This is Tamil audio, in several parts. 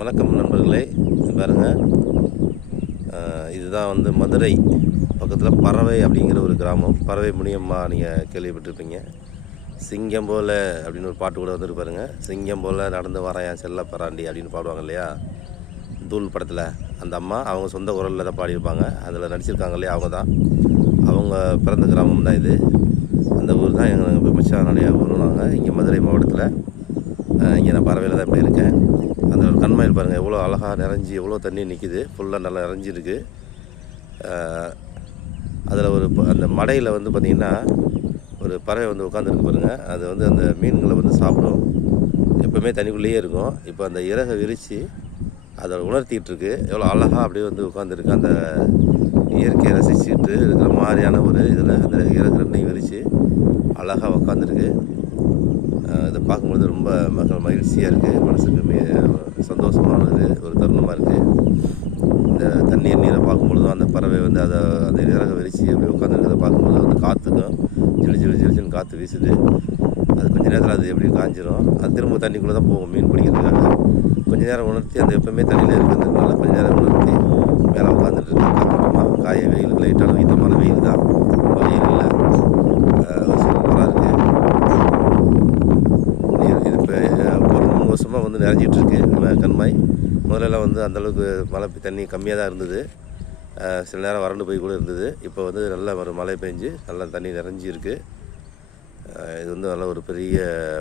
வணக்கம் நண்பர்களே, பாருங்கள். இதுதான் வந்து மதுரை பக்கத்தில் பறவை அப்படிங்கிற ஒரு கிராமம். பறவை முனியம்மா நீங்கள் கேள்விப்பட்டிருப்பீங்க. சிங்கம் போல் அப்படின்னு ஒரு பாட்டு கூட வந்துட்டு பாருங்கள். சிங்கம் போல் நடந்து வரையான் செல்ல பராண்டி அப்படின்னு பாடுவாங்க இல்லையா, தூள் படத்தில். அந்த அம்மா அவங்க சொந்த குரலில் தான் பாடியிருப்பாங்க. அதில் நடிச்சிருக்காங்க இல்லையா, அவங்க பிறந்த கிராமம் தான் இது. அந்த ஊர் தான் எங்கள் மச்சானுடைய ஊர். நாங்கள் இங்கே மதுரை மாவட்டத்தில் இங்கே நான் பறவையில் தான் இப்படி இருக்கேன். அந்த ஒரு கண்மாயில் பாருங்கள், எவ்வளோ அழகாக நிறைஞ்சி எவ்வளோ தண்ணி நிற்கிது. ஃபுல்லாக நல்லா நிறைஞ்சிருக்கு. அதில் அந்த மடையில் வந்து பார்த்திங்கன்னா ஒரு பறவை வந்து உட்காந்துருக்கு பாருங்கள். அது வந்து அந்த மீன்களை வந்து சாப்பிடும். எப்போவுமே தண்ணிக்குள்ளேயே இருக்கும். இப்போ அந்த இறகை விரித்து அதை உணர்த்திகிட்ருக்கு. எவ்வளோ அழகாக அப்படியே வந்து உட்காந்துருக்கு. அந்த இயற்கையை ரசிச்சுட்டு இருக்கிற மாதிரியான ஒரு இதில் அந்த இறகு ரெண்டையும் விரித்து அழகாக உட்காந்துருக்கு. இதை பார்க்கும்பொழுது ரொம்ப மகிழ்ச்சியாக இருக்குது. மனசுக்கு சந்தோஷமானது ஒரு தருணமாக இருக்குது. இந்த தண்ணீர் நீரை பார்க்கும்பொழுதும் அந்த பறவை வந்து அந்த இறக விரித்து அப்படி உட்காந்துருக்கிறத பார்க்கும்போது அந்த காற்றுக்கும் ஜிலிச்சின்னு காற்று வீசுது. அது கொஞ்சம் நேரத்தில் அது எப்படி காஞ்சிரும். அது திரும்ப தண்ணிக்குள்ளே தான் போகும் மீன் பிடிக்கிறதுக்காக. கொஞ்சம் நேரம் உணர்த்தி அந்த எப்பவுமே தண்ணியில் இருக்கிறதுனால கொஞ்சம் நேரம் உணர்த்தி மேலே உட்காந்துட்டு இருக்கு. காற்றமாக காய வெயில், லைட்டான வீட்டமான வெயில் தான், வெயில் இல்லை. சூப்பராக இருக்குது. இது இப்போ ஒரு 3 வருஷமாக வந்து நிறைஞ்சிட்ருக்கு கண்மாய். முதலெல்லாம் வந்து அந்தளவுக்கு மழை தண்ணி கம்மியாக தான் இருந்தது. சில நேரம் வறண்டு போய் கூட இருந்தது. இப்போ வந்து நல்ல ஒரு மழை பெஞ்சு நல்லா தண்ணி நிறைஞ்சிருக்கு. இது வந்து நல்ல ஒரு பெரிய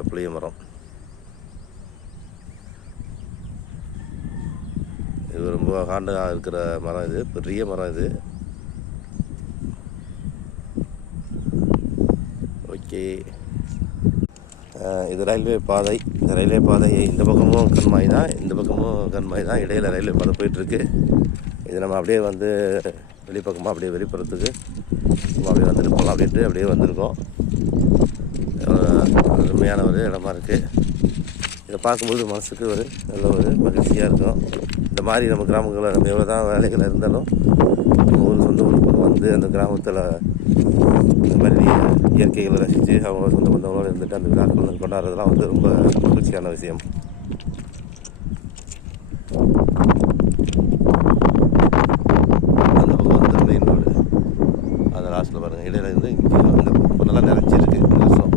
புளிய மரம். இது ரொம்ப காண்டாக இருக்கிற மரம். இது பெரிய மரம். இது ஓகே. இது ரயில்வே பாதை. இந்த ரயில்வே பாதை இந்த பக்கமும் கண்மாய் தான், இந்த பக்கமும் கண்மாய் தான். இடையில் ரயில்வே பாதை போயிட்டுருக்கு. இது நம்ம அப்படியே வந்து வெளிப்பக்கமாக அப்படியே வெளிப்புறத்துக்கு சும்மா அப்படியே வந்துட்டு போகலாம் அப்படின்ட்டு அப்படியே வந்திருக்கோம். அருமையான ஒரு இடமா இருக்குது. இதை பார்க்கும்போது மனசுக்கு ஒரு நல்ல ஒரு மகிழ்ச்சியாக இருக்கும். இந்த மாதிரி நம்ம கிராமங்களில் நம்ம எவ்வளோ தான் வேலைகள் இருந்தாலும் நம்ம ஊர் சொந்த ஊருக்கு வந்து அந்த கிராமத்தில் இந்த மாதிரி இயற்கைகளை ரசித்து அவங்க சொந்த பந்தங்களோடு இருந்துட்டு அந்த விழாக்கள் கொண்டாடுறதுலாம் வந்து ரொம்ப மகிழ்ச்சியான விஷயம். அந்த பக்கம் வந்து மெயின் ரோடு, அந்த லாஸ்ட்டில் பாருங்கள். இடையில இருந்து இங்கே இந்த இப்போ நல்லா நிறைஞ்சிருக்கு. இந்த வருஷம்,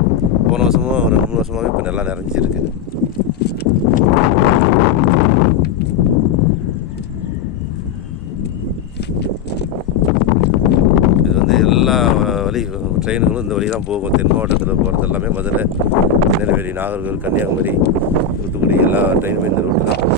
போன வருஷமும் ஒரு 3 வருஷமாகவே இப்போ நல்லா நிறைஞ்சிருக்கு. இது வந்து எல்லா ட்ரெயினுங்களும் இந்த வழி தான் போகும். தென் மாவட்டத்தில் போகிறது எல்லாமே மதுரை, திருநெல்வேலி, நாகர்கோவில், கன்னியாகுமரி, தூத்துக்குடி எல்லா ட்ரெயினுமே இந்த ரூட்டு தான்.